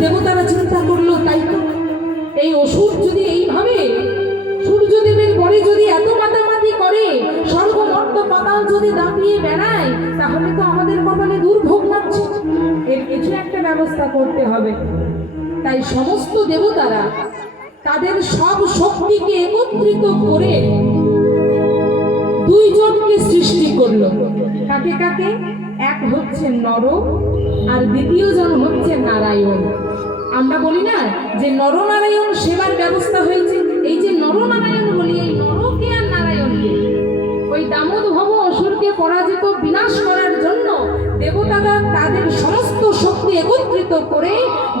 দেবতারা চিন্তা করলো, তাই তো এই অসুর যদি এইভাবে সূর্যদেবের গড়ে যদি এত মাতামাতি করে, স্বর্গমর্ত পাতাল যদি দাপিয়ে বেড়ায়, তাহলে তো আমাদের কপালে দুর্ভোগ লাগছে। এর কিছু একটা ব্যবস্থা করতে হবে। তাই সমস্ত দেবতারা তাদের সব শক্তিকে একত্রিত করে দুইজনকে সৃষ্টি করলো। কাকে কাকে? এক হচ্ছে নর আর দ্বিতীয় জন হচ্ছে নারায়ণ। আমরা বলি না যে নরনারায়ণ সেবার ব্যবস্থা হয়েছে। এই যে নরনারায়ণ বলি, এই নরকে আর নারায়ণকে ওই দামোদভব অসুরকে পরাজিত বিনাশ করার জন্য দেবতারা তাদের সমস্ত শক্তি একত্রিত করে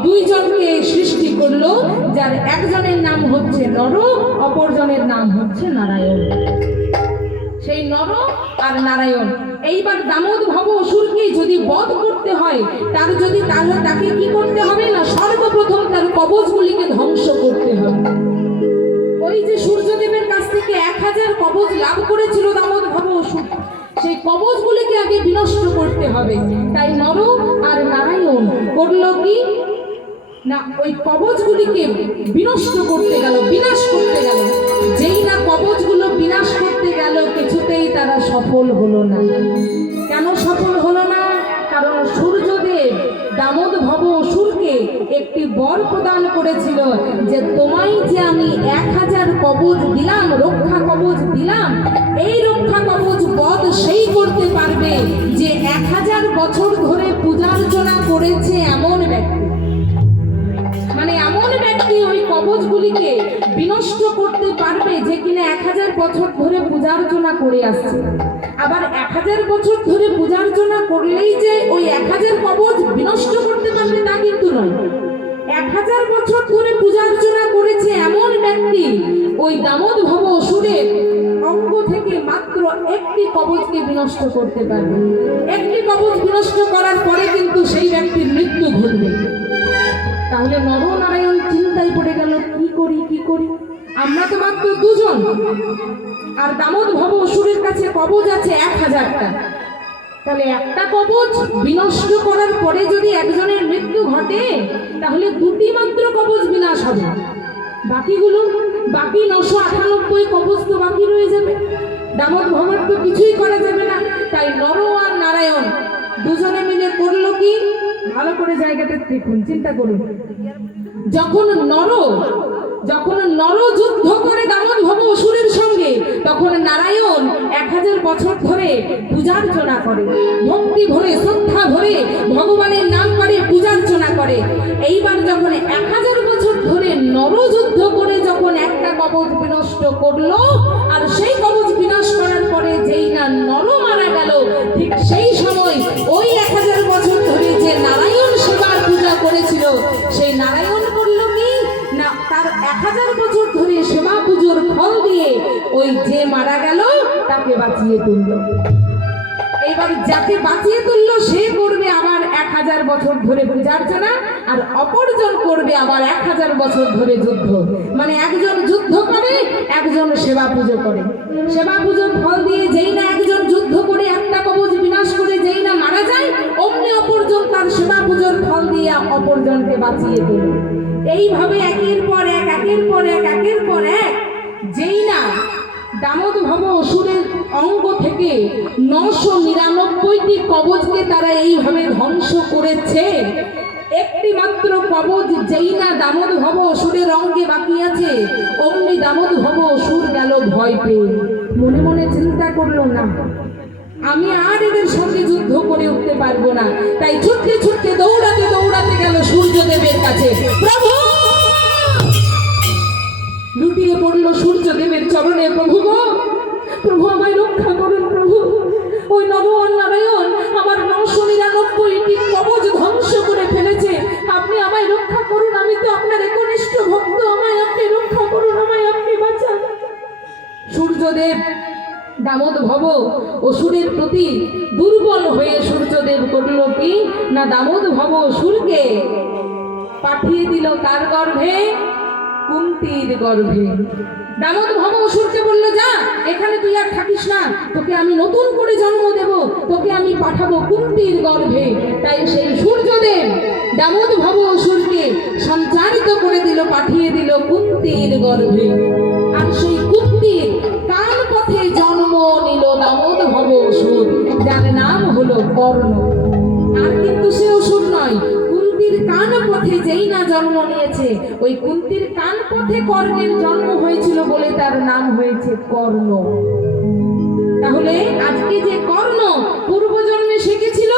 দুইজনকে সৃষ্টি করলো, যার একজনের নাম হচ্ছে নর, অপরজনের নাম হচ্ছে নারায়ণ। সেই নর আর নারায়ণ এইবার দামোদভব অসুরকে যদি বধ করতে হয়, তার যদি তাকে কি করতে হবে না, সর্বপ্রথম তার কবচগুলিকে ধ্বংস করতে হবে। ওই যে সূর্যদেবের কাছ থেকে 1000 কবচ লাভ করেছিল দামোদভব অসুর, সেই কবচগুলিকে আগে বিনষ্ট করতে হবে। তাই নর আর নারায়ণ করলো কি না, ওই কবচগুলিকে বিনষ্ট করতে গেল, বিনাশ করতে গেল। যেই না কবচগুলো বিনাশ করতে গেল, কিছুতেই তারা সফল হলো না। কেন সফল হলো না? কারণ সূর্যদেব দামোদভব অসুরকে একটি বর প্রদান করেছিল যে তোমায় যে আমি 1000 কবচ দিলাম, রক্ষা কবচ দিলাম, এই রক্ষা কবচ বধ সেই করতে পারবে যে 1000 বছর ধরে পূজার্চনা করেছে এমন ব্যক্তি। মানে এমন ব্যক্তি ওই কবচগুলিকে বিনষ্ট করতে পারবে যে কিনা 1000 বছর ধরে পূজার্চনা করে আসছে। আবার 1000 বছর ধরে পূজার্চনা করলেই যে ওই 1000 কবচ বিনষ্ট করতে পারবে তা কিন্তু নয়। 1000 বছর ধরে পূজার্চনা করেছে এমন ব্যক্তি ওই দামোদভব অসুরের অঙ্গ থেকে মাত্র একটি কবচকে বিনষ্ট করতে পারবে। একটি কবচ বিনষ্ট করার পরে কিন্তু সেই ব্যক্তির মৃত্যু ঘটবে। তাহলে নরনারায়ণ চিন্তায় পড়ে গেল, কি করি কি করি, আমরা তো মাত্র দুজন, আর দামোদভব অসুরের কাছে কবচ আছে 1000টা। তাহলে একটা কবচ বিনষ্ট করার পরে যদি একজনের মৃত্যু ঘটে, তাহলে 2টি মাত্র কবচ বিনাশ হবে, বাকিগুলো বাকি 998 কবচ তো বাকি রয়ে যাবে। দামোদভবের তো কিছুই করা যাবে না। তাই নর আর নারায়ণ দুজনে মিলে করলো কি, ভালো করে জায়গাটা দেখুন, চিন্তা করুন। যখন নর যুদ্ধ করে দামোদভব অসুরের সঙ্গে, তখন নারায়ণ 1000 বছর ধরে পূজার্চনা করে, ভক্তি ভরে শ্রদ্ধা ভরে ভগবানের নাম করে পূজার্চনা করে। এইবার যখন 1000 বছর ধরে নর যুদ্ধ করে যখন একটা কবচ বিনষ্ট করলো, আর সেই কবচ বিনাশ করার পরে যেই না নর মারা গেল, ঠিক সেই সময় ওই 1000 বছর ধরে যে নারায়ণ সেবার পূজা করেছিল, সেই নারায়ণ করলো কি না, তার 1000 বছর ধরে সেবা পুজোর ফল দিয়ে ওই যে মারা গেল তাকে বাঁচিয়ে তুলল। এবার যাকে বাঁচিয়ে তুললো সে করবে আবার 1000 বছর ধরে পূজার্চনা, আর অপরজন করবে আবার 1000 বছর ধরে যুদ্ধ। মানে একজন যুদ্ধ করে, একজন সেবা পুজো করে। সেবা পুজোর ফল দিয়ে যেই না একজন যুদ্ধ করে একটা কবচ বিনাশ করে যেই না মারা যায়, অমনি অপরজন তার সেবা পুজোর ফল দিয়ে অপরজনকে বাঁচিয়ে তোলে। এইভাবে একের পর এক, একের পর এক, একের পর এক যেই না দামোদভব অসুরের অঙ্গ থেকে 999টি কবচকে তারা এইভাবে ধ্বংস করেছে। একটি মাত্র কবচ যেই না দামোদভব অসুরের অঙ্গে বাকি আছে, অমনি দামোদভব অসুর গেল ভয় পেয়ে। মনে মনে চিন্তা করলো, না আমি আর এদের সঙ্গে যুদ্ধ করে উঠতে পারবো না। তাই ছুটতে ছুটতে দৌড়াতে দৌড়াতে গেল সূর্যদেবের কাছে। প্রভু! লুটিয়ে পড়লো সূর্যদেবের চরণে, প্রভু গো, প্রভু আমায় রক্ষা করুন প্রভু। ওই নর আর নারায়ণ আমার 999টি কবচ ধ্বংস করে ফেলেছে, আপনি আমায় রক্ষা করুন, আমি তো আপনার একনিষ্ঠ ভক্ত, আমায় আপনি রক্ষা করুন, আমায় আপনি বাঁচান। সূর্যদেব দামোদভব অসুরের প্রতি দুর্বল হয়ে সূর্যদেব করল কি না, দামোদভব অসুরকে পাঠিয়ে দিল কার গর্ভে? কুন্তির গর্ভে। দামোদভব অসুরকে বলল, যা এখানে তুই আর থাকিস না, তোকে আমি নতুন করে জন্ম দেব, তোকে আমি পাঠাবো কুন্তির গর্ভে। তাই সেই সূর্যদেব দামোদভব অসুরকে সঞ্চারিত করে দিল, পাঠিয়ে দিল কুন্তির গর্ভে। আর সেই কুন্তির কান পথে জন্ম নিল দামোদ ভব অসুর, যার নাম হলো কর্ণ। আর কিন্তু সে অসুর নয়, কুন্তির কান পথে যেই না জন্ম নিয়েছে, ওই কুন্তির কান পথে কর্ণের জন্ম হয়েছিল বলে তার নাম হয়েছে কর্ণ। তাহলে আজকে যে কর্ণ পূর্বজন্মে শিখেছিল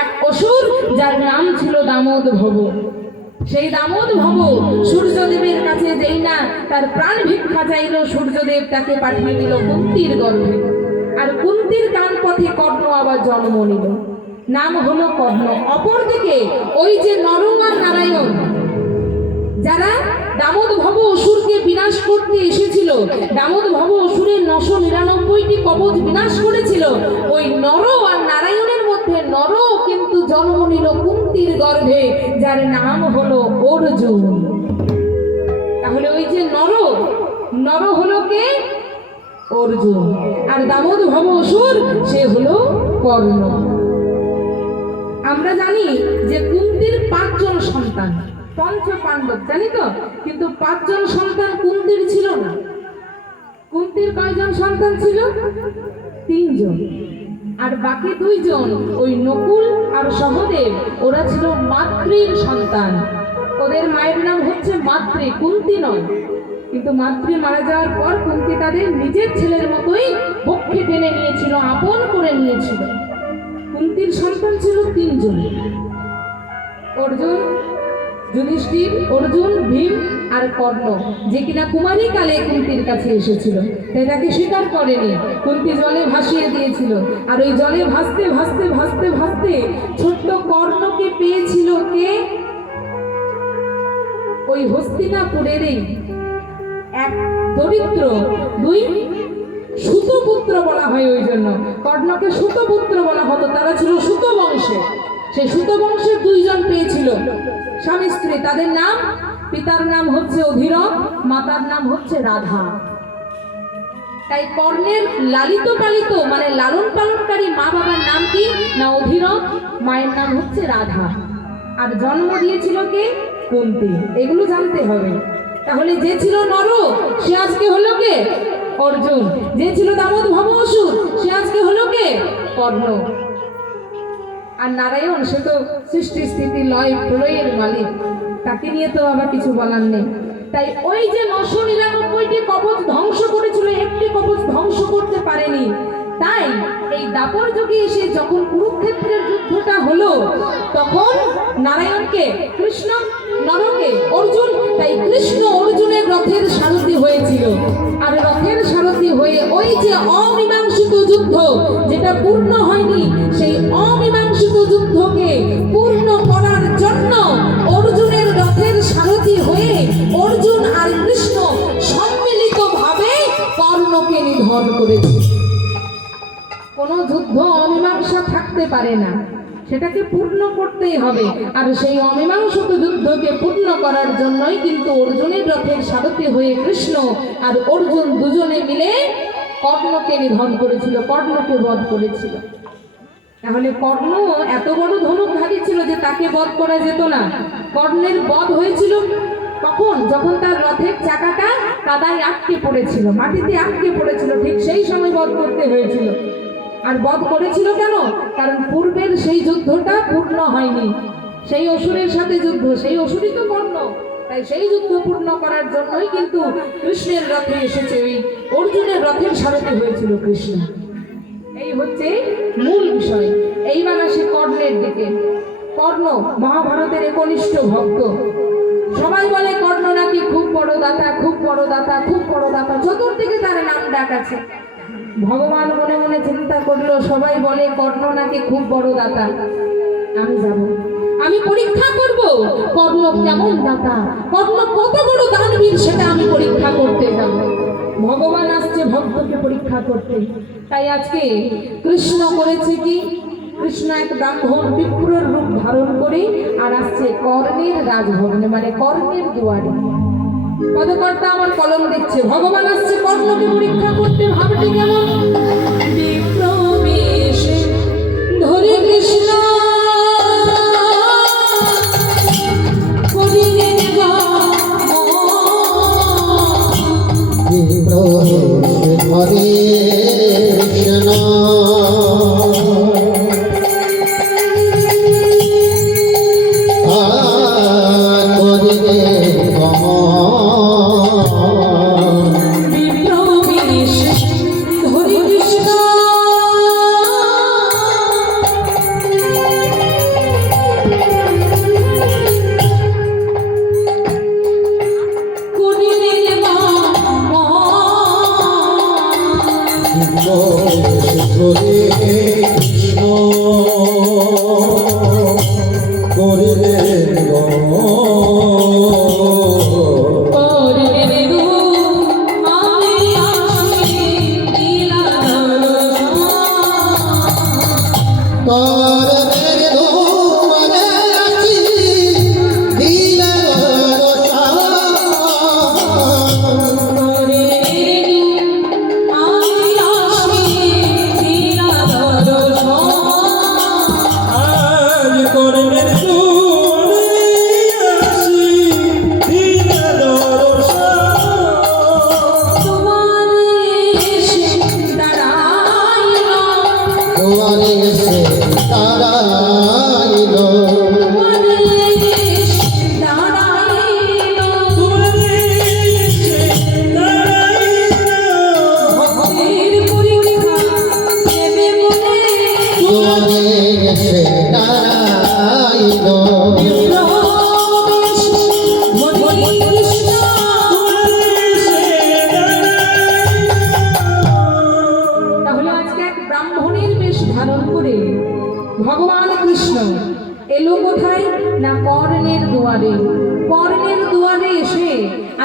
এক অসুর, যার নাম ছিল দামোদ ভব। সেই দামোদ ভব সূর্যদেবের কাছে যেই না তার প্রাণ ভিক্ষা চাইল, সূর্যদেব তাকে পাঠিয়ে দিল কুন্তির গর্ভে। আর কুন্তির কান পথে কর্ণ আবার জন্ম নিল, নাম হলো কর্ণ। অপরদিকে ওই যে নরং আর নারায়ণ, যারা দামোদ ভব অসুরকে বিনাশ করতে এসেছিল, দামোদ ভব অসুরের 999টি কবচ বিনাশ করেছিল, ওই নর আর নারায়ণের মধ্যে নর কিন্তু জন্ম নিল কুন্তির গর্ভে, যার নাম হলো অর্জুন। তাহলে ওই যে নর হলো কে? অর্জুন। আর দামোদ ভব অসুর সে হলো কর্ণ। আমরা জানি যে কুন্তির 5 জন সন্তান, পঞ্চ পাণ্ডব জানি তো, কিন্তু 5 জন সন্তান কুন্তির ছিল না। কুন্তির কয়জন সন্তান ছিল? 3 জন। আর বাকি 2 জন ওই নকুল আর সহদেব, ওরা ছিল মাতৃর সন্তান। ওদের মায়ের নাম হচ্ছে মাতৃ, কুন্তি নয়। কিন্তু মাতৃ মারা যাওয়ার পর কুন্তি তাদের নিজের ছেলের মতোই পক্ষে টেনে নিয়েছিল, আপন করে নিয়েছিল। কুন্তির সন্তান ছিল 3 জন, অর্জুন, যুধিষ্ঠির, অর্জুন, ভীম আর কর্ণ, যে কিনা কুমারী কালে কুন্তির কাছে এসেছিল, তাই তাকে স্বীকার করেনি। কুন্তি জলে ভাসিয়ে দিয়েছিল। আর ওই জলে ভাসতে ভাসতে ভাসতে ভাসতে ছোট্ট কর্ণকে পেয়েছিল কে? ওই হস্তিনাপুরেরই এক দরিদ্র 2 সুতপুত্র বলা হয়, ওই জন্য কর্ণকে সুতপুত্র বলা হতো। তারা ছিল সুত বংশে। সেই সুত বংশের 2 জন পেয়েছিল স্বামী স্ত্রী। তাদের নাম, পিতার নাম হচ্ছে অধীরথ, মাতার নাম হচ্ছে রাধা। তাই কর্ণের লালিত পালিত মানে লালন পালনকারী মা বাবার নাম কি না? অধীরথ, মায়ের নাম হচ্ছে রাধা। আর জন্ম দিয়েছিল কে? কুন্তি। এগুলো জানতে হবে। তাহলে যে ছিল নর, সে আজকে হলো কে? অর্জুন। যে ছিল দামোদ ভব অসুর, সে আজকে হলো কে? কর্ণ। আর নারায়ণ, সে তো সৃষ্টি স্থিতি লয় প্রলয়ের মালিক, তাকে নিয়ে তো আবার কিছু বলার নেই। তাই ওই যে 999টি কবচ ধ্বংস করেছিল, একটি কবচ ধ্বংস করতে পারেনি। তাই এই দাপর যুগে এসে যখন কুরুক্ষেত্রের যুদ্ধটা হলো, তখন নারায়ণকে, কৃষ্ণ নরকে, অর্জুন, তাই কৃষ্ণ অর্জুনের রথের সারথি হয়েছিল। আর রথের সারথি হয়ে ওই যে অমীমাংসিত যুদ্ধ যেটা পূর্ণ হয়নি, সেই অমীমাংসিত যুদ্ধকে পূর্ণ করার জন্য অর্জুনের রথের সারথি হয়ে অর্জুন আর কৃষ্ণ সম্মিলিতভাবে কর্ণকে নিধন করেছে। কোনো যুদ্ধ অমীমাংসা থাকতে পারে না, সেটাকে পূর্ণ করতেই হবে। আর সেই অমীমাংসিত যুদ্ধকে পূর্ণ করার জন্যই কিন্তু অর্জুনের রথের সারথি হয়ে কৃষ্ণ আর অর্জুন দুজনে মিলে কর্ণকে নিধন করেছিল, কর্ণকে বধ করেছিল। তাহলে কর্ণ এত বড় ধনুকধারী ছিল যে তাকে বধ করা যেত না। কর্ণের বধ হয়েছিল কখন? যখন তার রথের চাকাটা কাদায় আটকে পড়েছিল, মাটিতে আটকে পড়েছিল, ঠিক সেই সময় বধ করতে হয়েছিল। আর বধ করেছিল কেন? কারণ পূর্বের সেই যুদ্ধটা পূর্ণ হয়নি, সেই অসুরের সাথে যুদ্ধ, সেই অসুরই তো কর্ণ। তাই সেই যুদ্ধ পূর্ণ করার জন্যই কিন্তু কৃষ্ণের রথে এসেছে, ওই অর্জুনের রথের সারথি হয়েছিল কৃষ্ণ। এই হচ্ছে মূল বিষয়। এইবার আসি কর্ণের দিকে। কর্ণ মহাভারতের একনিষ্ঠ ভক্ত। সবাই বলে কর্ণ নাকি খুব বড় দাতা, খুব বড় দাতা, খুব বড় দাতা, চতুর্দিকে তার নাম ডাক আছে। ভগবান মনে মনে চিন্তা করলো, সবাই বলে কর্ণ নাকি খুব বড় দাতা, আমি যাব, আমি পরীক্ষা করব কর্ণ কেমন দাতা, কর্ণ কত বড় দানবীর, সেটা আমি পরীক্ষা করতে যাব। ভগবান আসছে ভক্তকে পরীক্ষা করতে। তাই আজকে কৃষ্ণ করেছে কি? কৃষ্ণ এক ব্রাহ্মণ বিপ্রর রূপ ধারণ করে আর আসছে কর্ণের রাজভবনে, মানে কর্ণের দুয়ারে। পদকর্তা আমার কলম দিচ্ছে, ভগবান আসছে কর্ণকে পরীক্ষা করতে। ভাবটি কেমন? বিপ্রবেশে ধরে কৃষ্ণ করি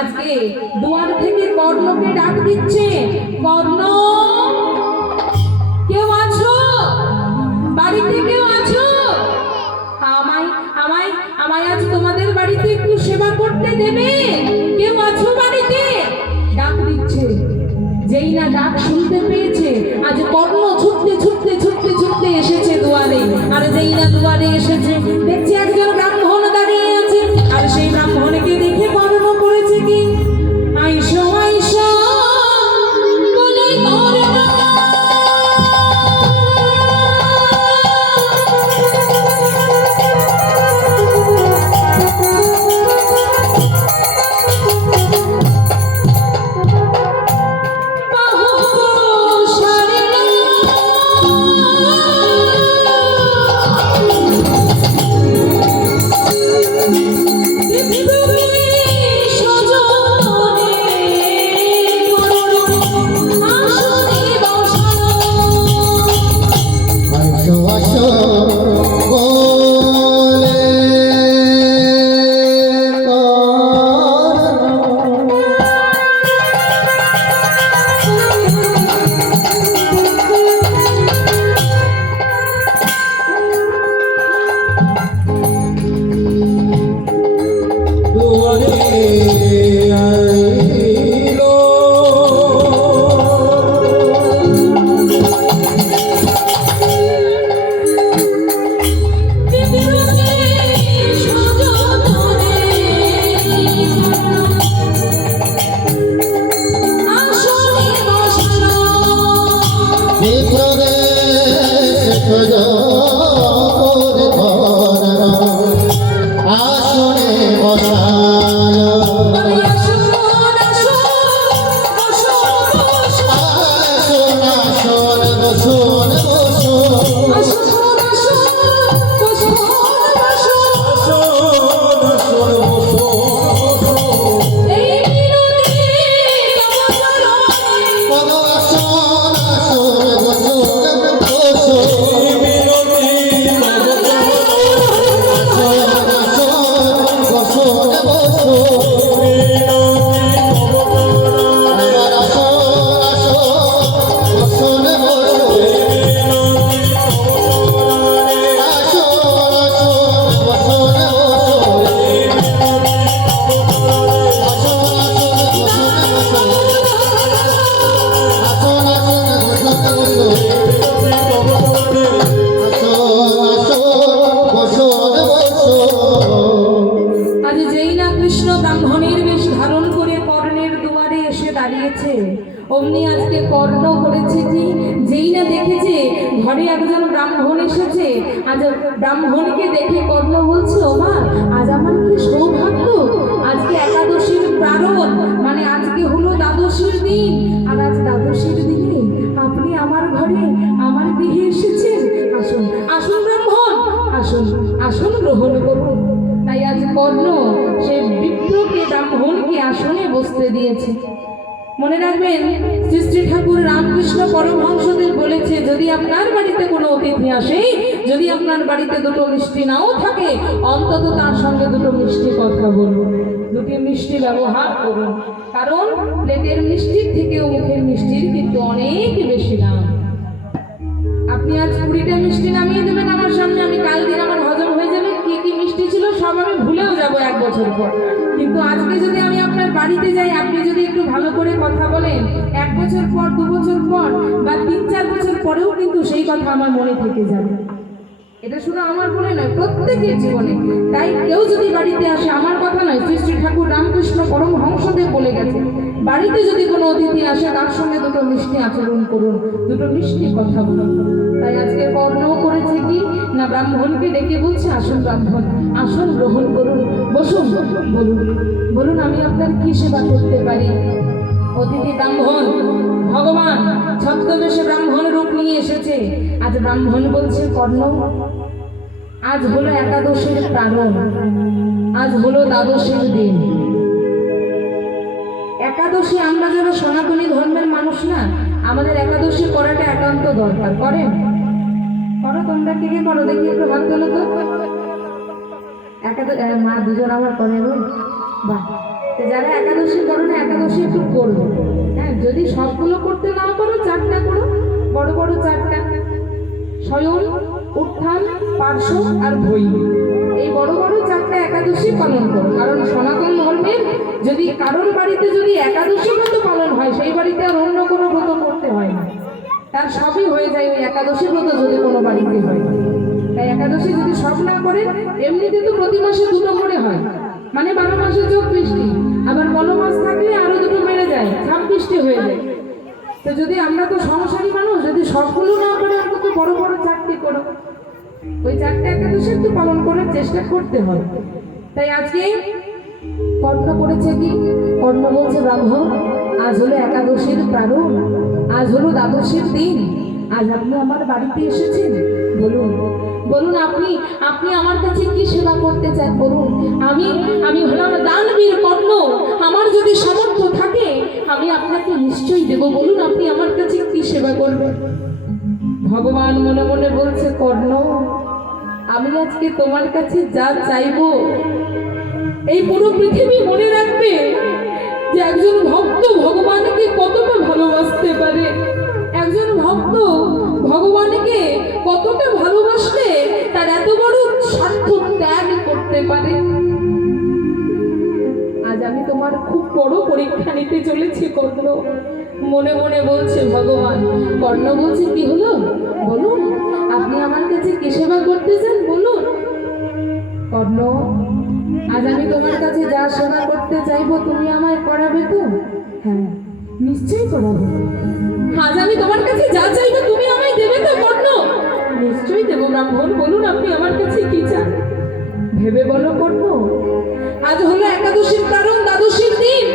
আজকে দুয়ার থেকে কর্ণকে ডাক দিচ্ছে, কর্ণ কেউ আছো? বাড়িতে কেউ আছো? আমায় আমায় আমায় আজ তোমাদের বাড়িতে একটু সেবা করতে দেবে? কেউ আছো বাড়িতে? ডাক দিচ্ছে। যেই না ডাক শুনতে পেয়েছে, আজ কর্ণ ছুটতে ছুটতে ছুটতে ছুটতে এসেছে দুয়ারে। আর যেই না দুয়ারে এসেছে, দেখছে একজন ব্রাহ্মণ দাঁড়িয়ে আছে। আর সেই ব্রাহ্মণকে দেখে কর্ণ করেছে কি, আইসো আইসো বলে কর্ণ। অমনি আজকে কর্ণ করেছে কি, যেই না দেখেছে ঘরে একজন ব্রাহ্মণ এসেছে, আজ ব্রাহ্মণকে দেখে কর্ণ বলছে, ও মা, আজ আমার কি সৌভাগ্য, আজকে একাদশীর প্রারণ, মানে আজকে হলো দ্বাদশীর দিন। আর আজ দ্বাদশীর দিনে আপনি আমার ঘরে আমার গৃহে এসেছেন। আসুন আসুন ব্রাহ্মণ, আসুন আসুন গ্রহণ করুন। তাই আজ কর্ণ সে বিপ্রকে ব্রাহ্মণকে আসনে বসতে দিয়েছে। মনে রাখবেন, শ্রী শ্রী ঠাকুর রামকৃষ্ণ পরমহংসদেব বলেছে, যদি আপনার বাড়িতে কোনো অতিথি আসে, যদি আপনার বাড়িতে দুটো মিষ্টি নাও থাকে, অন্তত তার সঙ্গে দুটো মিষ্টি কথা বলুন, দুটি মিষ্টি ব্যবহার করুন। কারণ প্লেটের মিষ্টির থেকেও মুখের মিষ্টির কিন্তু অনেক বেশি দাম। আপনি আজ 20টা মিষ্টি নামিয়ে দেবেন আমার সামনে, আমি কাল দিন আমার হজম হয়ে যাবে, কি কি মিষ্টি ছিল সব আমি ভুলেও যাবো 1 বছর পর। কিন্তু আজকে যদি আমি আপনার বাড়িতে যাই, আপনি যদি একটু ভালো করে কথা বলেন, 1 বছর পর, 2 বছর পর বা 3-4 বছর পরেও কিন্তু সেই কথা আমার মনে থেকে যাবে। এটা শুধু আমার বলে নয়, প্রত্যেকের জীবনে। তাই কেউ যদি বাড়িতে আসে, আমার কথা নয়, শ্রী শ্রী ঠাকুর রামকৃষ্ণ পরমহংসদেব বলে গেছে, বাড়িতে যদি কোনো অতিথি আসে তার সঙ্গে দুটো মিষ্টি আচরণ করুন, দুটো মিষ্টি কথা বলুন। তাই আজকে কর্ণও করেছে কি না, ব্রাহ্মণকে ডেকে বলছে, আসুন ব্রাহ্মণ, আসুন গ্রহণ করুন, বসুন, বলুন বলুন আমি আপনার কি সেবা করতে পারি। অতিথি ব্রাহ্মণ, ভগবান ছদ্মবেশে ব্রাহ্মণ রূপ নিয়ে এসেছে। আজ ব্রাহ্মণ বলছে, কর্ণ, আজ হলো একাদশীর প্রারণ, আজ হলো দ্বাদশীর দিন। একাদশী আমরা যারা সনাতনী ধর্মের মানুষ না, আমাদের একাদশী করাটা একান্ত দরকার। করেন? করো তোমরা, কে কে করো দেখি, একটু হাত তোলো তো। মা দুজন আমার করে, বাহ, তো যারা একাদশী করো না, একাদশী একটু করবে। হ্যাঁ, যদি সবগুলো করতে না পারো, 4টা করো, বড় বড় 4টা, শয়ন, উত্থান, পার্শ্ব আর ভৈরী, এই বড় বড় 4টা একাদশী পালন করো। কারণ সনাতন ধর্মের যদি কারোর বাড়িতে যদি একাদশী ব্রত পালন হয়, সেই বাড়িতে আর অন্য কোনো ব্রত করতে হয় না, তার সবই হয়ে যায় ওই একাদশী ব্রত যদি কোনো বাড়িতে হয়। তাই একাদশী যদি সব না করে, এমনিতে তো প্রতি মাসে 2টো করে হয়, মানে 12 মাসে 24টি, আবার বড় মাস থাকলে আরো 2টো বেড়ে যায়, 26টি হয়ে যায়। তো যদি আমরা তো সংসারী মানুষ, যদি সবগুলো না করে অন্তত বড় বড় 4টি করো, ওই 4টা একাদশী একটু পালন করার চেষ্টা করতে হয়। তাই আজকে কর্ণ করেছে কি? কর্ণ বলছে, ব্রাহ্মণ, আজ হলো একাদশীর প্রারম্ভ, আজ হলো দ্বাদশীর দিন, আজ আপনি আমার বাড়িতে এসেছেন, বলুন বলুন আপনি আপনি আমার কাছে কি সেবা করতে চান বলুন। আমি হলাম দানবীর কর্ণ, আমার যদি সামর্থ্য থাকে আমি আপনাকে নিশ্চয়ই দেব, বলুন আপনি আমার কাছে কি সেবা করবেন। ভগবান মনে মনে বলছে, কর্ণ, আমি আজকে তোমার কাছে যা চাইবো, এই পুরো পৃথিবী মনে রাখবে যে একজন ভক্ত ভগবানকে কতটা ভালোবাসতে পারে, একজন ভক্ত ভগবানকে কতটা ভালোবাসলে তার এত বড় স্বার্থ ত্যাগ করতে পারে। আজ আমি তোমার খুব বড় পরীক্ষা নিতে চলেছি কর্ণ, মনে মনে বলছে ভগবান। কর্ণ বলছে, কি হলো বলুন, আপনি আমার কাছে কি সেবা করতে চান বলুন। কর্ণ, আজ আমি তোমার কাছে যা সেবা করতে চাইবো তুমি আমায় করাবে তো? হ্যাঁ, নিশ্চয়ই করাবো। আজ আমি তোমার কাছে যা চাইবো তুমি আমায় দেবে তো কর্ণ? নিশ্চয়ই দেবো ব্রাহ্মণ, বলুন আপনি আমার কাছে কি চান, ভেবে বলো কর্ণ। আজ হলো একাদশীর কারণ, দ্বাদশীর দিন,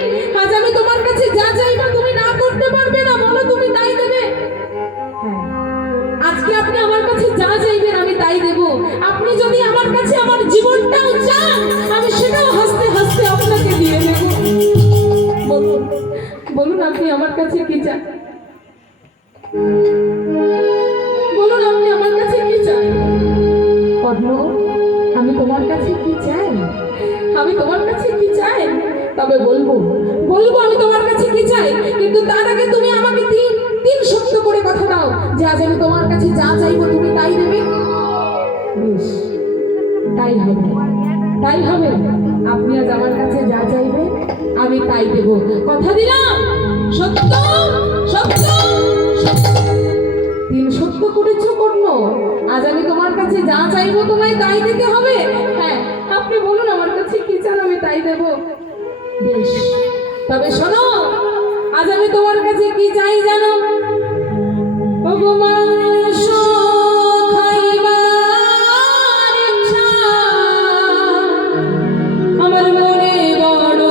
আজ আমি তোমার কাছে যা চাইবো তুমি না করতে পারবে না, বলো তুমি তাই দেবে। হ্যাঁ, আজকে আপনি আমার কাছে যা চাইবেন আমি তাই দেব। আপনি যদি আমার কাছে আমার জীবনটাও চান, আমি সেটাও হাসতে হাসতে আপনাকে দিয়ে দেব। বলুন বলুন আপনি আমার কাছে কি চান, বলুন আপনি আমার কাছে কি চান। কর্ণ, আমি তোমার কাছে কি চাই, আমি তোমার কাছে কি চাই, তবে বলবো বলবো আমি তোমার কাছে কি চাই, কিন্তু তার আগে তুমি আমাকে তিন সত্য করে কথা দাও যে আজ আমি তোমার কাছে যা চাইবো তুমি তাই দেবে। বেশ, তাই হবে, তাই হবে। আপনি আজ আমার কাছে যা চাইবে আমি তাই দেব, কথা দিলাম। সত্য সত্য সত্য। 3 সত্য করেছো কর্ণ, আজ আমি তোমার কাছে যা চাইবো তোমায় তাই দিতে হবে। হ্যাঁ, আপনি বলুন আমার কাছে কি চান আমি তাই দেব। বেশ, তবে শোনো, আজ আমি তোমার কাছে কি চাই জানো? ভগবান আমার মনে বড়,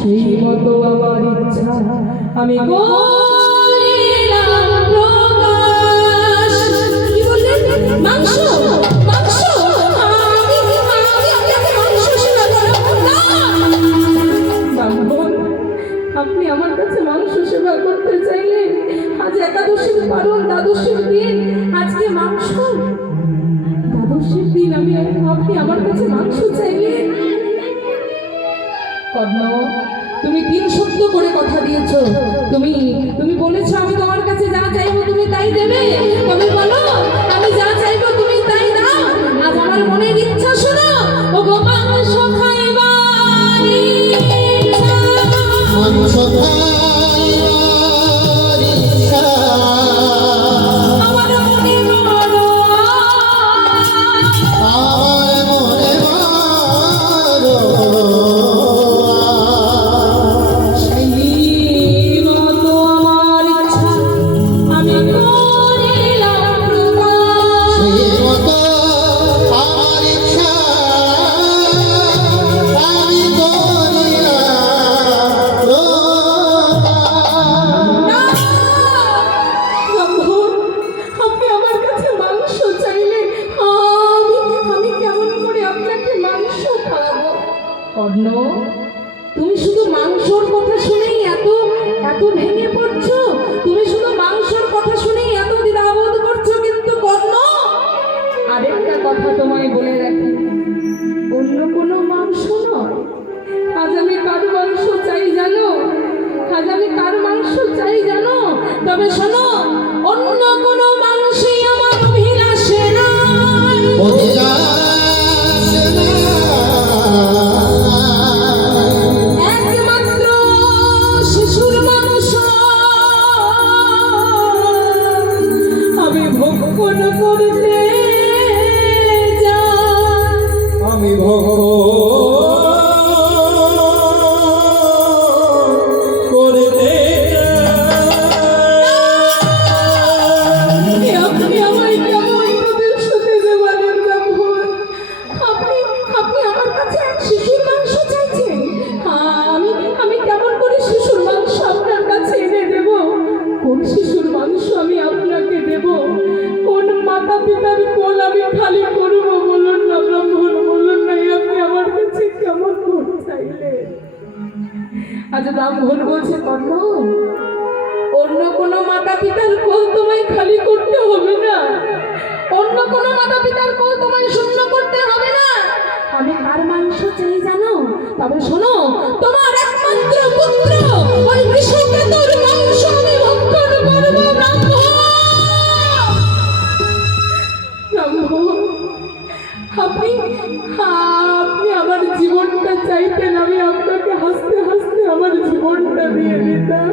সেই মতো আমার ইচ্ছা আমি করিলাম প্রকাশ। কি বললেন? মাংস মাংস, আমি মাংস সেবা করব না। ব্রাহ্মণ, আপনি আমার কাছে মাংস সেবা করতে চাইলেন, আজ একাদশীর পালন, দ্বাদশীর দিন, আজকে মাংস, দ্বাদশীর দিন আপনি আমার কাছে মাংস চাইলেন। কর্ণ, তুমি 3 সত্য করে কথা দিয়েছো, তুমি বলেছো আমি তোমার কাছে যা চাইবো তুমি তাই দেবে, তবে বলো আমি যা চাইবো তুমি তাই দাও। আজ আমার মনের ইচ্ছা শোনো, ও গো মাংস খাইবার ইচ্ছা, মাংস খাইবার ইচ্ছা, আমার মনে বড়, আমার মনে বড়, সেই মতো আমার ইচ্ছা আমি করিলাম প্রকাশ। সেই মতো আমার ইচ্ছা আমি করিলাম প্রকাশ। আপনি আমার কাছে মাংস চাইলেন, আমি কেমন করে আপনাকে মাংস খাওয়াবো? কর্ণ, তুমি শুধু মাংসর কথা শুনেই এত ভেঙে পড়ছো, তুমি শুধু মাংসর কথা শুনেই এত দ্বিধাবোধ করছো, কিন্তু কর্ণ আরেকটা কথা তোমায় বলে রাখি, অন্য কোনো মাংস তুমি ভক্ত করে দে আপনি আমায় কেমন প্রতিশ্রুতি দেওয়ালেন ব্রাহ্মণ? আপনি আপনি আমার কাছে এক শিশুর মাংস চাইছেন? আমি কেমন করে শিশুর মাংস আপনার কাছে এনে দেব? কোন শিশুর মাংস আমি আপনাকে দেব? কোন মাতা পিতার কোল আমি খালি করবো? বলুন না ব্রাহ্মণ, বলুন না, আপনি আমার কাছে কেমন করে চাইলেন? আজ ব্রাহ্মণ বলছে, কর্ণ, অন্য কোনো মাতা পিতার কোল তোমায় খালি করতে হবে না, অন্য কোনো মাতা পিতার কোল তোমায় শূন্য করতে হবে না। আমি কার মাংস চাই জানো? তবে শোনো, তোমার একমাত্র পুত্র ওই বৃষকেতুর মাংস আমি ভক্ষণ করবো। ব্রাহ্মণ, আপনি আপনি আমার জীবনটা চাইতেন, আমি আপনাকে হাসতে হাসতে আমার জীবনটা দিয়ে দিতাম,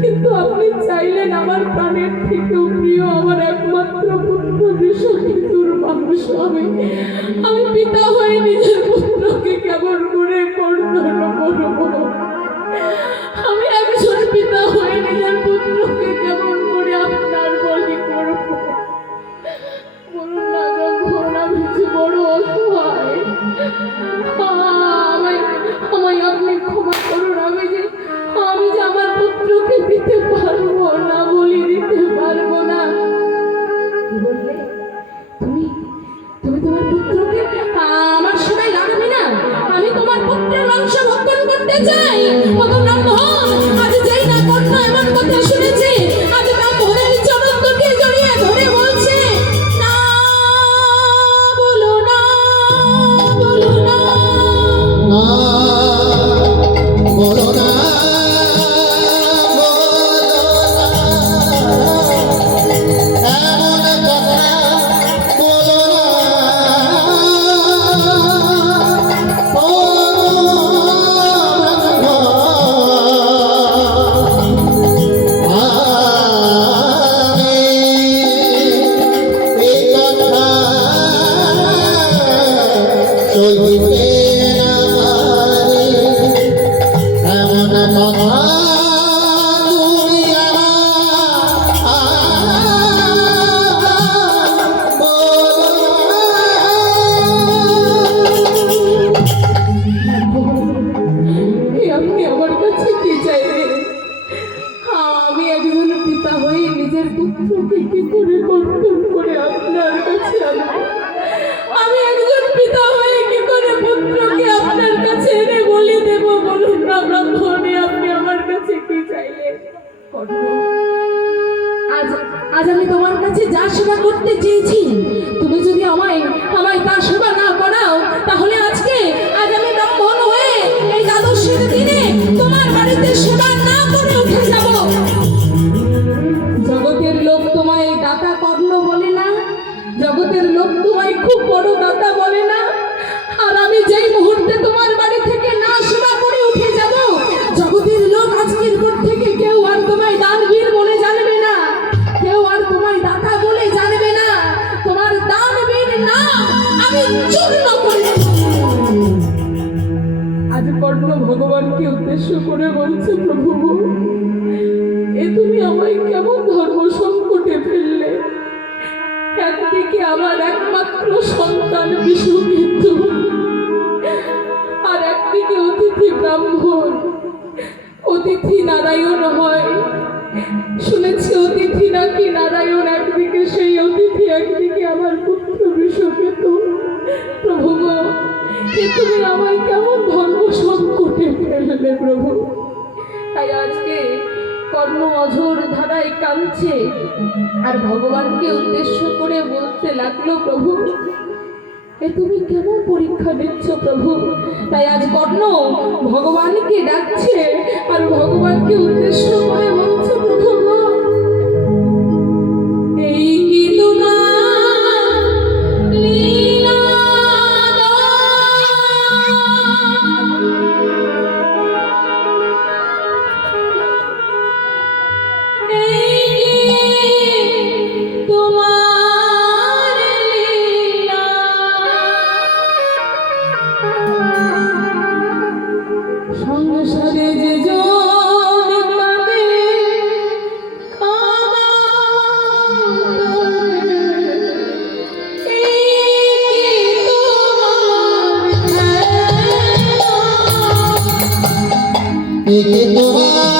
কিন্তু আপনি চাইলেন আমার প্রাণের থেকেও প্রিয় আমার একমাত্র পুত্র বৃষকেতুর মাংস। আমি পিতা হয়ে নিজের পুত্রকে কেমন করে কর্তন করব? আমি একজন পিতা হয়ে নিজের পুত্রকে কেমন করে আপনার বলি করব? বলুন না ব্রাহ্মণ, আমি যে বড় অসহায়, আমায় আপনি ক্ষমা করুন। আমি যে আমার পুত্রকে দিতে পারবো না, বলি দিতে পারবো না। কি বললে তুমি? তুমি তোমার পুত্রকে আমার সেবায় লাগাবে না? আমি তোমার পুত্রের মাংস ভক্ষণ করতে চাই। কত ব্রাহ্মণ, আজ যেই না কর্ণ এমন কথা শুনেছে, আজ ব্রাহ্মণের চরণ দুটি জড়িয়ে ধরে বলছে, না, বলো না, বলো না, না বলো না আপনি আমার কাছে কি চাইবেন? আমি একজন পিতা হয়ে নিজের পুত্রকে কি করে কর্তন করে আপনার কাছে আনবো? আমি একজন পিতা হয়ে কি করে পুত্রকে আপনার কাছে এনে বলি দেব? বলুন না ব্রাহ্মণে, আপনি আমার কাছে কি চাইলেন? কর্ণ, আজ আজ আমি তোমার কাছে যা সেবা করতে চেয়েছি, তুমি যদি আমায় তা সেবা না করাও, তাহলে আজ আমি ব্রাহ্মণ হয়ে এই দ্বাদশের দিনে তোমার বাড়িতে সেবা না করে উঠে যাব। জগতের লোক তোমায় দাতা কর্ণ বলে না, জগতের লোক তোমায় খুব বড় দাতা বলে না, আর আমি যেই মুহূর্তে তোমার বাড়ি থেকে না সেবা করে উঠে যাব, জগতের লোক আজকের পর থেকে কেউ আর তোমায় দানবীর বলে জানবে না, কেউ আর তোমায় দাতা বলে জানবে না, তোমার দানবীর নাম আমি চূর্ণ করে দেব। আজ কর্ণ ভগবানকে উদ্দেশ্য করে বলছে, প্রভু, এ তুমি আমায় কেমন ধর্ম সংকটে ফেললে? একদিকে আমার একমাত্র সন্তান বিশ্ববিদ্যু, আর একদিকে অতিথি ব্রাহ্মণ। অতিথি নারায়ণ হয়, শুনেছি অতিথি নাকি নারায়ণ, একদিকে সেই অতিথি, একদিকে আমার পুত্র বিশ্বকেতু। প্রভু গো, এ তুমি আমায় কেমন ধর্ম সংকটে ফেললে প্রভু? তাই আজকে কর্ণ অঝোর ধারায় কাঁদছে আর ভগবানকে উদ্দেশ্য করে বলতে লাগলো, প্রভু, এ তুমি কেমন পরীক্ষা দিচ্ছ প্রভু? তাই আজ কর্ণ ভগবানকে ডাকছে আর ভগবানকে উদ্দেশ্য করে বলছে, প্রভু গো, এই কি তোমার লীলা? তোমার লীলা একে তোমার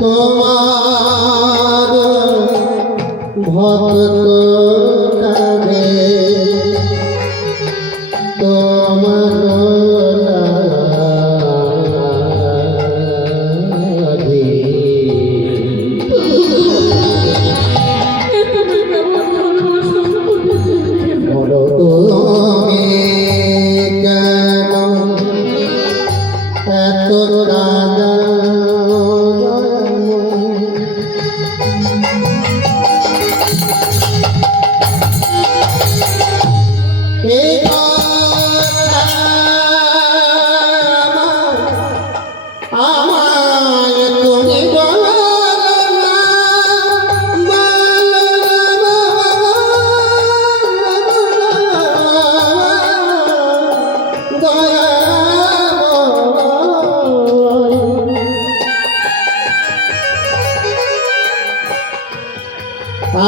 তোমার ভক্ত কাবে তোমার লাগি বলো তুমি কেন এত রাজা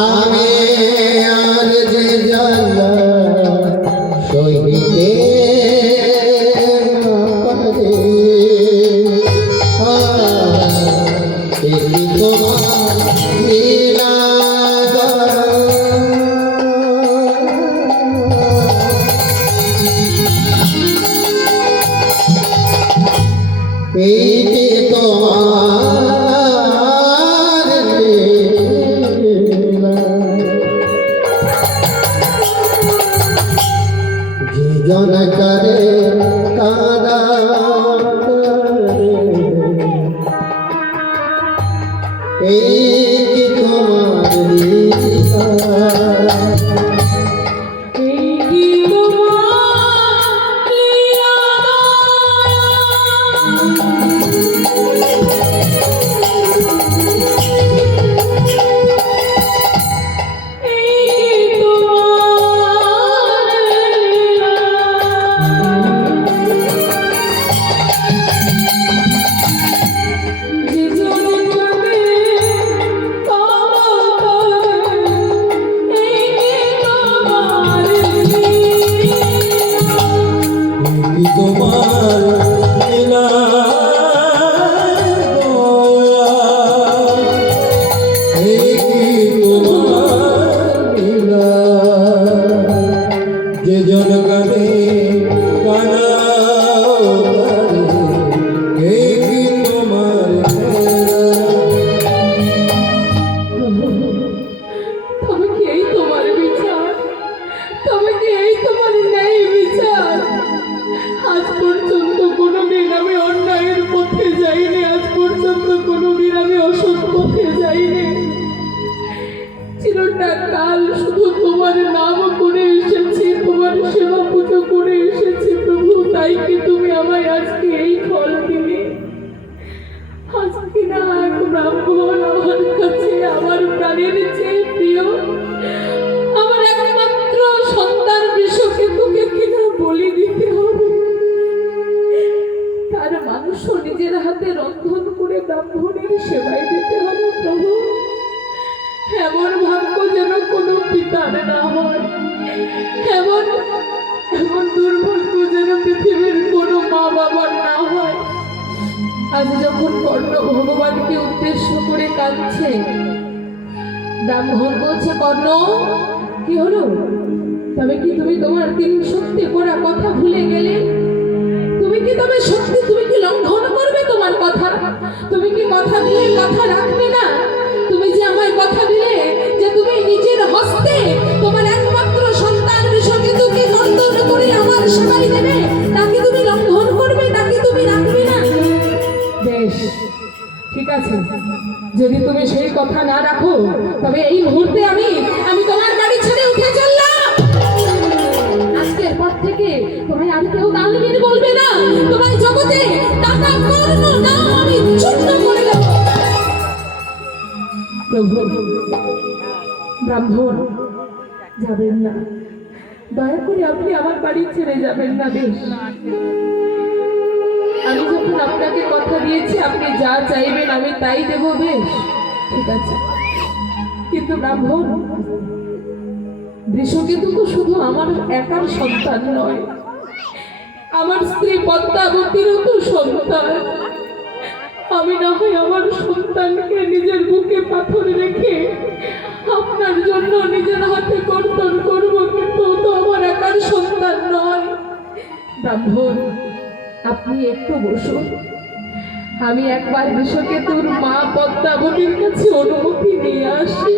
আমি আর যে জ্বালা সইতে পারে এই তোমার লীলা এই তোমার জীবন করে কারা এই তোমার কাল শুধু তোমার নাম করে এসেছি, তোমার সেবা পুজো করে এসেছি প্রভু, তাই কি তুমি আমায় আজকে এই ফল দিলে? আজকে না এক ব্রাহ্মণ আমার কাছে আমার প্রাণের চেয়ে প্রিয়, আমার একমাত্র সন্তান বিশ্বকে তোকে কিনা বলি দিতে হবে। তার মানুষ নিজের হাতে রন্ধন করে ব্রাহ্মণের সেবায় দিতে হবে প্রভু। এমন ভাগ্য যেন কোনো পিতার না হয়, এমন এমন দুর্ভাগ্য যেন পৃথিবীর কোনো মা বাবার না হয়। আজ যখন কর্ণ ভগবানকে উদ্দেশ্য করে কাঁদছে, ব্রাহ্মণ বলছে, কর্ণ কি হলো? তবে কি তুমি তোমার তিন সত্যি করা কথা ভুলে গেলে? তুমি কি তবে সত্যি তুমি কি লঙ্ঘন করবে তোমার কথা? তুমি কি কথা দিয়ে কথা রাখবে না? তুমি যে আমায় কথা দিলে যে তুমি নিজের হস্তে তোমার একমাত্র সন্তান বিষকেতুকে কর্তন করে আমার সেবায় দেবে, তাকে তুমি লঙ্ঘন করবে, তাকে তুমি রাখবে না। বেশ, ঠিক আছে, যদি তুমি সেই কথা না রাখো তবে এই মুহূর্তে আমি তোমার বাড়ি ছেড়ে উঠে চললাম। আজকের পর থেকে তোমায় আর কেউ গালবিন বলবে না, তোমায় জগতে টাকা কর্ম না আমি চূর্ণ করে দেব। প্রভু, ব্রাহ্মণ যাবেন না, দয়া করে আপনি আমার বাড়ি ছেড়ে যাবেন না। বেশ, আমি যখন আপনাকে কথা দিয়েছি আপনি যা চাইবেন আমি তাই দেব। বেশ, ঠিক আছে, কিন্তু ব্রাহ্মণ, বৃষকেতু তো শুধু আমার একার সন্তান নয়, আমার স্ত্রী পদ্মাবতীরও তো সন্তান। আমি না হয় আমার সন্তানকে নিজের বুকে পাথর রেখে আপনার জন্য নিজের হাতে কর্তন করব, কিন্তু ও তো আমার একার সন্তান নয়। ব্রাহ্মণ, আপনি একটু বসুন, আমি একবার বৃষকেতুর মা পদ্মাবতীর কাছে অনুমতি নিয়ে আসি।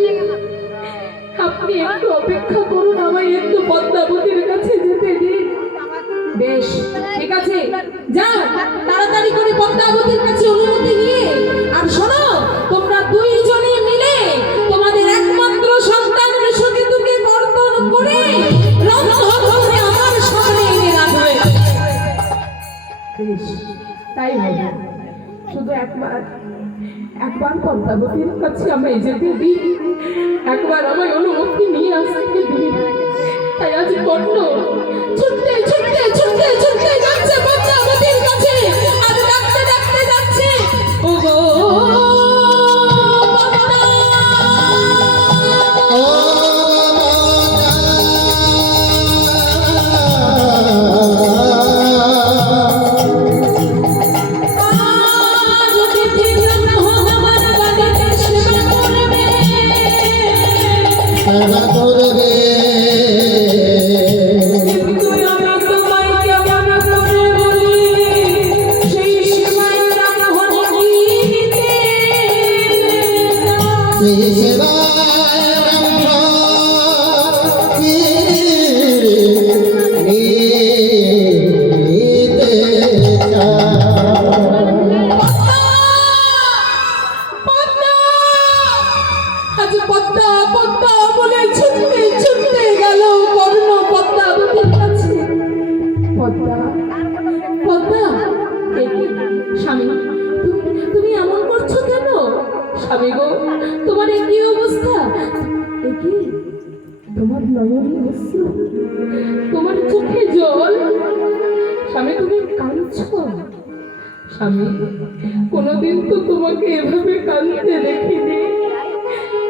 আপনি একটু অপেক্ষা করুন, আমায় একটু পদ্মাবতীর কাছে যেতে দিন। বেশ, ঠিক আছে, যাও তাড়াতাড়ি করে পদ্মাবতীর কাছে অনুমতি নিয়ে। আর শোনো, তোমরা দুইজনে মিলে তোমাদের একমাত্র সন্তান বৃষকেতুকে কর্তন করে রন্ধন করে আমার সামনে এনে রাখবে। বেশ, তাই হবে। শুধু একবার পদ্মাবতীর কাছে আমায় যেতে দিন, একবার আমায় অনুমতি নিয়ে আসতে দিন। তাই আজ কর্ণ ছুটতে ছুটতে ছুটতে ছুটতে যাচ্ছে পদ্মাবতীর কাছে, আর ডাকতে ডাকতে যাচ্ছে, ও গো তুমি এমন করছো কেন? স্বামী গো, তোমার কি অবস্থা? তোমার নয়নে অশ্রু, তোমার চোখে জল। স্বামী, তুমি কাঁদছো? স্বামী, কোনোদিন তো তোমাকে এভাবে কাঁদতে দেখিনি।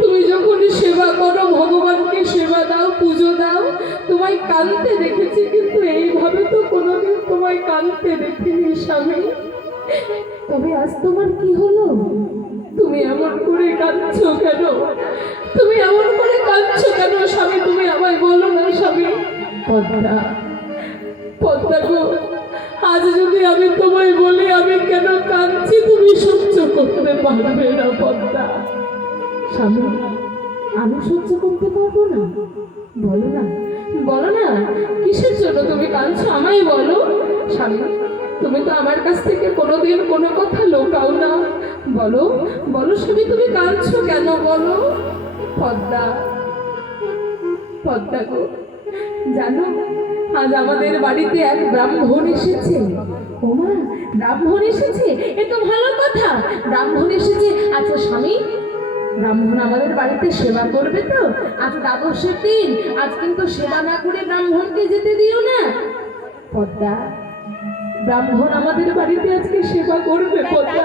তুমি যখন সেবা করো, ভগবানকে সেবা দাও, পুজো দাও, তোমায় কাঁদতে দেখেছি, কিন্তু এইভাবে তো কোনোদিন তোমায় কাঁদতে দেখিনি স্বামী। তবে আজ তোমার কি হলো? তুমি এমন করে কাঁদছো কেন? তুমি এমন করে কাঁদছো কেন স্বামী? তুমি আমায় বলো না স্বামী। পদ্মা, পদ্মা গো, আজ যদি আমি তোমায় বলি আমি কেন কাঁদছি, তুমি সহ্য করতে পারবে না পদ্মা। স্বামী, আমি সহ্য করতে পারবো না? বলো না, বলো না, কিসের জন্য তুমি কাঁদছো আমায় বলো। স্বামী, তুমি তো আমার কাছ থেকে কোনোদিন কোনো কথা লুকাও না, বলো বলো স্বামী, তুমি কাঁদছো কেন বলো। পদ্মা, পদ্মা গো, জানো আজ আমাদের বাড়িতে এক ব্রাহ্মণ এসেছে। ওমা, ব্রাহ্মণ এসেছে, এ তো ভালো কথা, ব্রাহ্মণ এসেছে। আচ্ছা স্বামী, ব্রাহ্মণ আমাদের বাড়িতে সেবা করবে তো? আজ দ্বাদশের দিন, আজ কিন্তু সেবা না করে ব্রাহ্মণকে যেতে দিও না। পদ্মা, ব্রাহ্মণ আমাদের বাড়িতে আজকে সেবা করবে পদ্মা।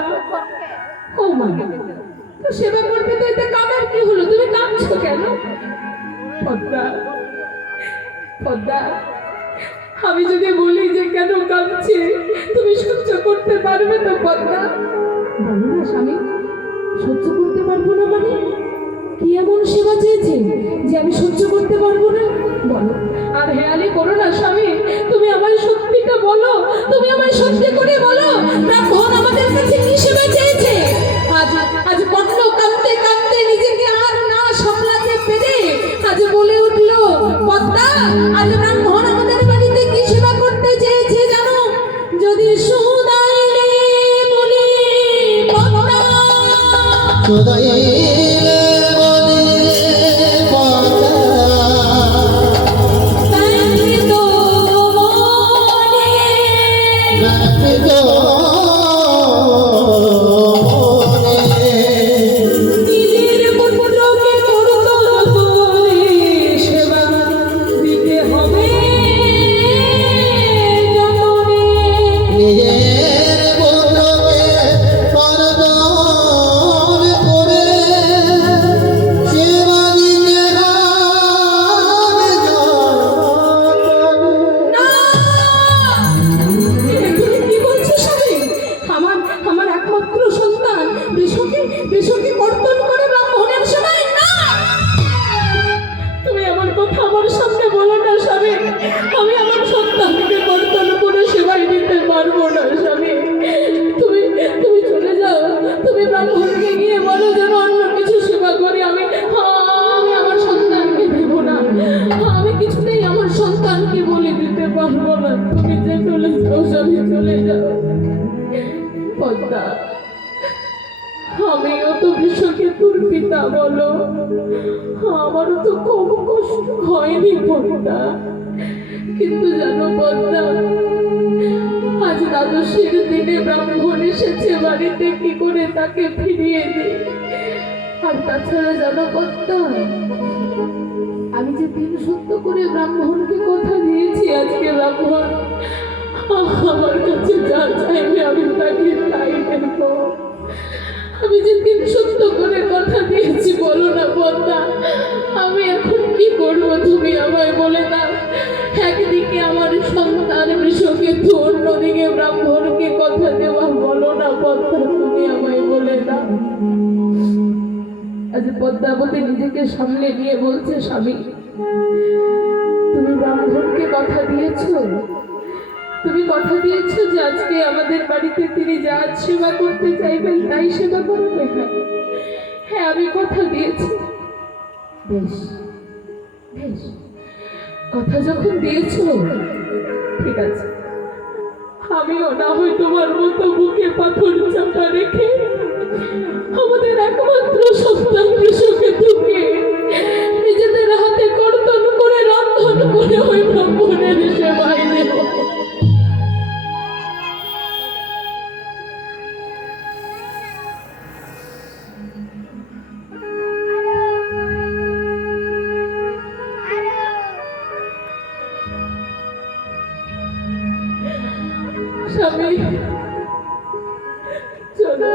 ও মা, তো সেবা করবে তো, এতে কাঁদার কি হলো? তুমি কাঁদছো কেন? পদ্মা, পদ্মা, আমি যদি বলি যে কেন কাঁদছি, তুমি সহ্য করতে পারবে তো পদ্মা? বলো না স্বামী, সহ্য করতে পারবো না মানে? কি এমন সেবা চেয়েছে যে আমি সহ্য করতে পারবো না? বলো, আর হেয়ালি করো না স্বামী, তুমি আমায় সত্যিটা বলো, তুমি আমায় সত্যি করে বলো, ব্রাহ্মণ আমাদের কাছে কি সেবা চেয়েছে? আজ আজ কর্ণ কাঁদতে কাঁদতে নিজেকে আর না সামলাতে পেরে চোদাইলে বলে পর্দা ব্যক্তিত নিজের পুত্রকে কর্তন করে সেবা দিতে হবে কি বলছো স্বামী? আমার একমাত্র সন্তান দেশকে কর্তন করে ব্রাহ্মণের সময় না। তুমি আমার কথা আমার সামনে বলো না স্বামী। আমি আমার সন্তানকে কর্তন করে সেবাই দিতে পারবো না স্বামী। তুমি চলে যাও। তুমি ব্রাহ্মণকে গিয়ে বলো যেন অন্য কিছু সেবা করি। আমি আমার সন্তানকে দেব না। আমি কিছুতেই আমার সন্তানকে বলে দিতে পারবো না। তুমি যে চলে যাও স্বামী, চলে যাও। পদ্মা, আমিও তো বিশ্বকেতুর পিতা বলো, আমারও তো কম কষ্ট হয়নি পদ্মা। কিন্তু জানো পদ্মা, আজ দ্বাদশীর দিনে ব্রাহ্মণ এসেছে বাড়িতে, কি করে তাকে ফিরিয়ে দিই? আর তাছাড়া জানো পদ্মা, আমি যে দিন সত্য করে ব্রাহ্মণকে কথা দিয়েছি, আজকে ব্রাহ্মণ আমার কাছে যা চাইবে আমি তাকে তাই দেব। আমি যে দিন সত্য করে কথা দিয়েছি, বলো না পদ্মা, আমি এখন কি করবো? তুমি আমায় বলে দাও। একদিকে আমার সন্তান বৃষকেতু, অন্যদিকে ব্রাহ্মণকে কথা দেওয়া, বলো না পদ্মা, তুমি আমায় বলে দাও। আজ পদ্মাবতী নিজেকে সামলে নিয়ে বলছে, স্বামী তুমি ব্রাহ্মণকে কথা দিয়েছো, তুমি কথা দিয়েছো যে আজকে আমাদের বাড়িতে তিনি যা সেবা করতে চাইবেন তাই সেবা করবে। হ্যাঁ, আমি কথা দিয়েছি। বেশ বেশ, কথা যখন দিয়েছো ঠিক আছে, আমিও না হয় তোমার মতো বুকে পাথর চাপা রেখে আমাদের একমাত্র সন্তান বৃষকেতুকে নিজেদের হাতে কর্তন করে রন্ধন করে ওই ব্রাহ্মণের সেবায় দেব। স্বামী, চলো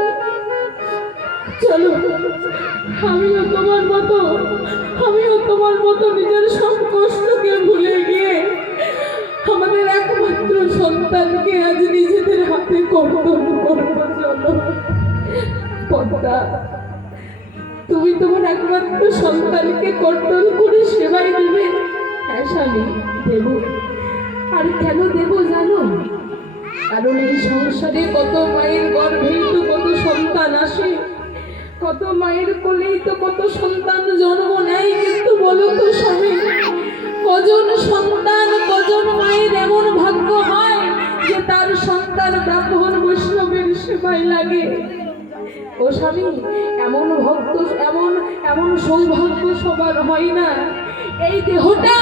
চলো, আমিও তোমার মতো নিজের সব কষ্টকে ভুলে গিয়ে আমাদের একমাত্র সন্তানকে আজ নিজেদের হাতে কর্তন করবো। চলো পদ্মা, তুমি তোমার একমাত্র সন্তানকে কর্তন করে সেবাই দেবে। হ্যাঁ স্বামী, দেব। আর কেন দেব জানো? কারণ এই সংসারে কত মায়ের গর্ভেই তো কত সন্তান আসে, কত মায়ের কোলেই তো কত সন্তান জন্ম নেয়। কিন্তু বলো তো স্বামী, কজন সন্তান, কজন মায়ের এমন ভাগ্য হয় যে তার সন্তান ব্রাহ্মণ বৈষ্ণবের সেবায় লাগে? ও স্বামী, এমন ভক্ত, এমন সৌভাগ্য সবার হয় না। এই দেহটা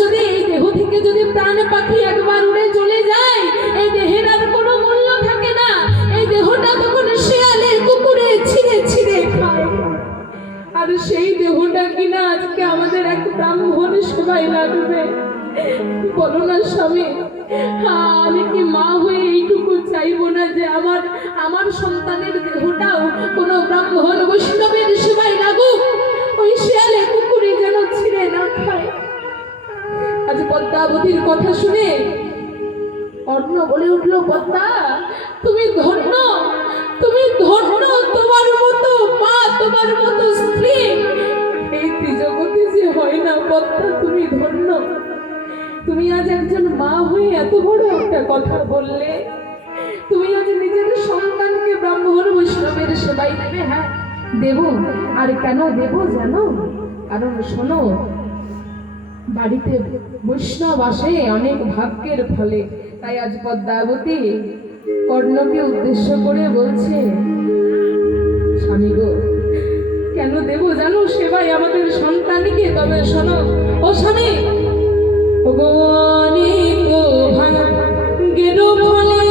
যদি, এই দেহ থেকে যদি প্রাণ পাখি একবার উড়ে চলে যায়, এই দেহের আর কোনো মূল্য থাকে না। এই দেহটা তখন শিয়ালে কুকুরে ছিঁড়ে ছিঁড়ে খায়। আর সেই দেহটা কিনা আজকে আমাদের এক ব্রাহ্মণ সেবায় লাগবে। বলো না স্বামী, আমি কি মা হয়ে এইটুকু চাইবো না যে আমার সন্তানের দেহটাও কোনো ব্রাহ্মণ বৈষ্ণবের সেবায় লাগুক, ওই শিয়ালে কুকুরে যেন ছিঁড়ে না খায়? আজ পদ্মাবতীর কথা শুনে অর্ণ বলে উঠলো, পদ্মা তুমি ধন্য, তুমি ধন্য, তোমার মতো মা, তোমার মতো স্ত্রী এই ত্রিজগতে যে হয় না। পদ্মা তুমি ধন্য। তুমি আজ একজন মা হয়ে এত বড় একটা কথা বললে। তুমি আজ নিজের সন্তানকে ব্রাহ্মণ বৈষ্ণবের সেবাই দেবে। হ্যাঁ দেব। আর কেন দেব জানো? কারণ শোনো, বাড়িতে বৈষ্ণব আসে অনেক ভাগ্যের ফলে। তাই আজ পদ্মাবতী কর্ণকে উদ্দেশ্য করে বলছে, স্বামী গো, কেন দেব জানো সেবাই আমাদের সন্তানকে? তবে শোনো ও স্বামী, ও গো অনেক ভাগ্যের ফলে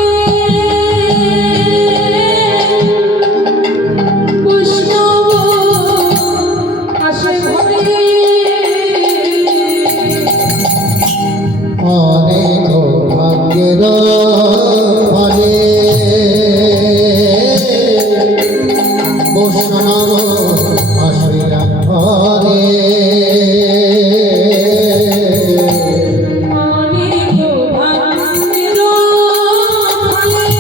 বৈষ্ণব আসে ঘরে। অনেক ভাগ্যের ফলে বৈষ্ণব আসিয়া ঘরে। অনেক ভাগ্যের ফলে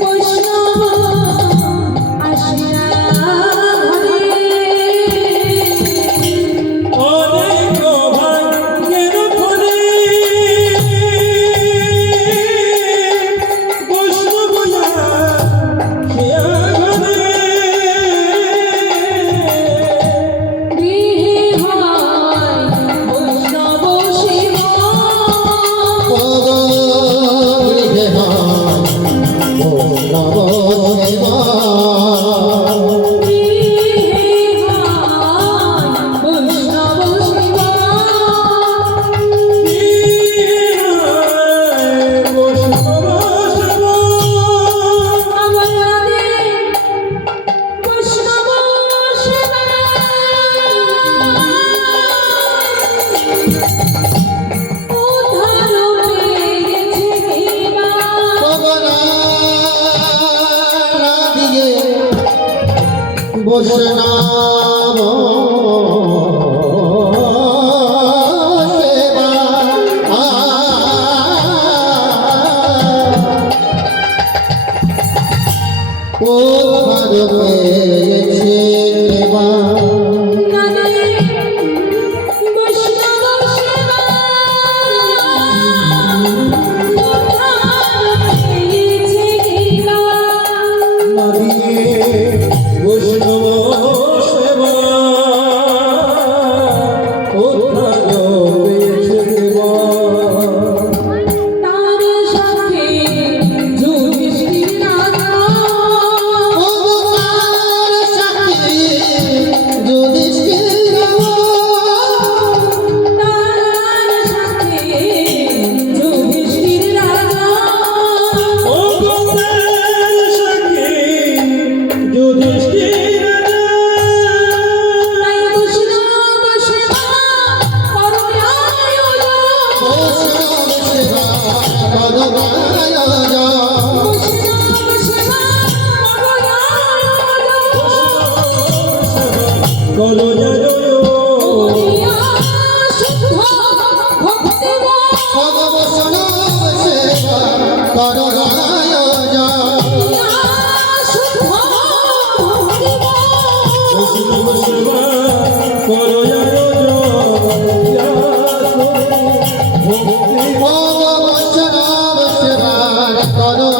বৈষ্ণব আসিয়া ঘরে। অনেক ভাগ্যের ফলে বৈষ্ণব আসিয়া ঘরে। গৃহে হয় বৈষ্ণব সেবা, গৃহে হয় বৈষ্ণব সেবা। গৃহে হয় বৈষ্ণব সেবা। আমাদের বৈষ্ণব সেবা উদ্ধার পেয়েছে কিবা। দিয়ে বৈষ্ণব সেবা। ও ভারত পেয়েছে সেবা। বৈষ্ণব সেবা উদ্ধার পেয়েছে কিবা। বৈষ্ণব সেবা উদ্ধার পেয়েছে দেবা। তার সাথে যুধিষ্ঠির রাজা, অবতার সাক্ষী যুধিষ্ঠির তার সাথে যুধিষ্ঠির রাজা। ও গোপের সখী যুধিষ্ঠির তাই বৈষ্ণব সেবা করো আয়োজন। বৈষ্ণব সেবা করো আয়োজন। বৈষ্ণব সেবা করো আয়োজন। করো জয় করিয়া শুদ্ধ ভক্তিময়, বৈষ্ণব সেবা করো আয়োজন। করিয়া শুদ্ধ ভক্তিময়। বৈষ্ণব সেবা করো আয়োজন। ভক্তি বৈষ্ণব সেবা করো